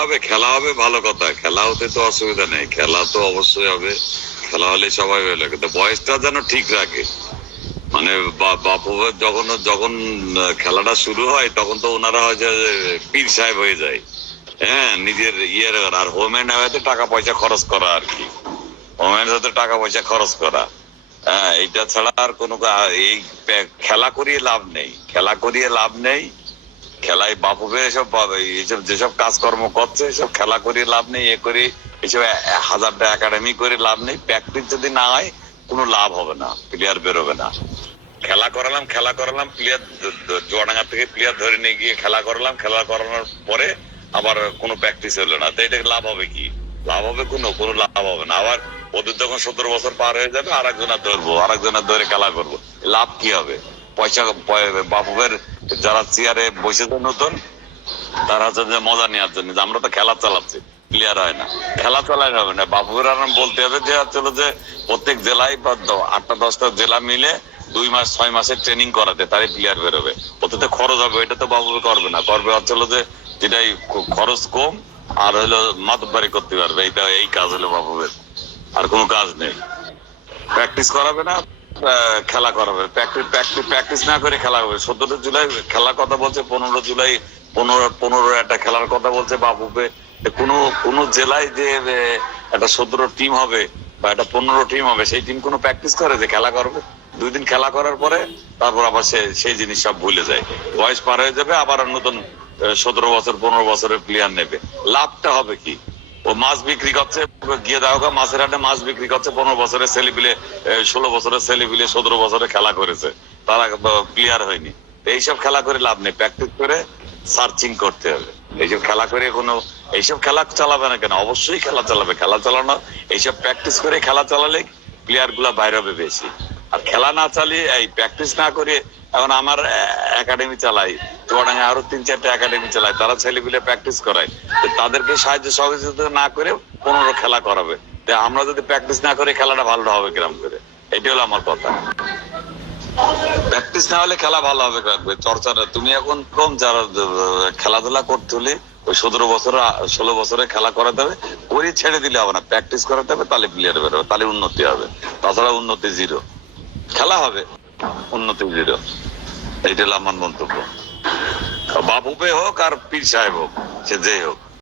হবে, খেলা হবে, ভালো কথা। খেলা হতে তো অসুবিধা নেই, খেলা তো অবশ্যই হবে। খেলা হলে সবাই ভালো লাগে, তো বয়সটা যেন ঠিক রাখে। মানে বাপু যখন যখন খেলাটা শুরু হয় তখন তো ওনারা হয় যে পীর সাহেব হয়ে যায়। হ্যাঁ, নিজের ইয়ের আর হোম এন্ড অ্যাওয়েতে টাকা পয়সা খরচ করা আর কি। হোম এন্ড অ্যাওয়েতে টাকা পয়সা খরচ করা। হ্যাঁ, এইটা ছাড়া আর কোনো এই খেলা করিয়ে লাভ নেই, খেলা করিয়ে লাভ নেই। খেলায় বাপুকে এসব এইসব যেসব কাজকর্ম করছে এসব খেলা করিয়ে লাভ নেই, এ করে এসব হাজারটা একাডেমি করে লাভ নেই। প্র্যাকটিস যদি না হয় কোনো লাভ হবে না, প্লেয়ার বেরোবে না। খেলা করালাম প্লেয়ার, চুয়াডাঙ্গা থেকে প্লেয়ার ধরে নিয়ে গিয়ে খেলা করালাম, খেলা করানোর পরে আবার কোনো প্র্যাকটিস হলো না, তো এটা লাভ হবে কি? লাভ হবে কোনো লাভ হবে না। আবার ওদের যখন 17 বছর পার হয়ে যাবে আর একজনের ধরবো, আর একজনের ধরে খেলা করবো, লাভ কি হবে? পয়সা বাপুবের যারা চেয়ারে বসেছে নতুন, তারা হচ্ছে যে মজা নেওয়ার জন্য, যে আমরা তো খেলা চালাচ্ছি, প্লেয়ার হয় না। খেলা চালাই হবে না, বাপুবের আরাম বলতে হবে যে হচ্ছিল যে প্রত্যেক জেলায় বা 8টা 10টা জেলা মিলে 2 মাস 6 মাসের ট্রেনিং করাতে, তারই প্লেয়ার বেরোবে। ওতে খরচ হবে, এটা তো বাপুবে করবে না। করবে হচ্ছিল যে যেটাই খরচ কম আর হলো মাতব্বারি করতে পারবে, এইটা এই কাজ হলো বাপুবের, আর কোনো কাজ নেই। প্র্যাকটিস করাবে না, খেলা করাবে। প্র্যাকটিস না করে খেলা হবে। 17 জুলাই খেলার কথা বলছে, 15 জুলাই 15 একটা খেলার কথা বলছে বাপুবে। কোনো কোনো জেলায় যে একটা 17 টিম হবে বা একটা 15 টিম হবে, সেই টিম কোনো প্র্যাকটিস করে যে খেলা করবে? 2 দিন খেলা করার পরে তারপর আবার সেই জিনিস সব ভুলে যায়। বয়স পার হয়ে যাবে, আবার নতুন 17 বছর 15 বছরের প্লেয়ার নেবে। লাভটা হবে কি? ও মাছ বিক্রি করছে, গিয়ে দেখো মাছের হাটে মাছ বিক্রি করছে, 15 বছরের ছেলে পিলে, 16 বছরের ছেলে পিলে 17 বছরে খেলা করেছে, তারা প্লেয়ার হয়নি। এইসব খেলা করে লাভ নেই, প্র্যাকটিস করে সার্চিং করতে হবে। এইসব খেলা করে কোনো, এইসব খেলা চালাবে না কেন? অবশ্যই খেলা চালাবে। খেলা চালানো, এইসব প্র্যাকটিস করে খেলা চালালে প্লেয়ার গুলা বাইরে হবে বেশি। আর খেলা না চালিয়ে, এই প্র্যাকটিস না করে, এখন আমার একাডেমি চালাই, চুয়াডাঙ্গা আরো 3-4টা একাডেমি চালায়, তারা ছেলেপিলে প্র্যাকটিস করায়, তাদেরকে সাহায্য সহযোগিতা না করে 15 খেলা করাবে। আমরা যদি প্র্যাকটিস না করে খেলাটা ভালো হবে কিরম করে? এটা হলো আমার কথা। প্র্যাকটিস না হলে খেলা ভালো হবে রাখবে চর্চাটা। তুমি এখন কম যারা খেলাধুলা করতে হলে ওই 17 বছর 16 বছরে খেলা করাতে হবে, করে ছেড়ে দিলে হবে না, প্র্যাকটিস করাতে হবে, তাহলে প্লেয়ার বেরোবে, তাহলে উন্নতি হবে। তাছাড়া উন্নতি জিরো। খেলা হবে, উন্নতি জিরো। এইটা হলো আমার মন্তব্য। বাপুবে হোক আর পীর সাহেব হোক, সে যে হোক।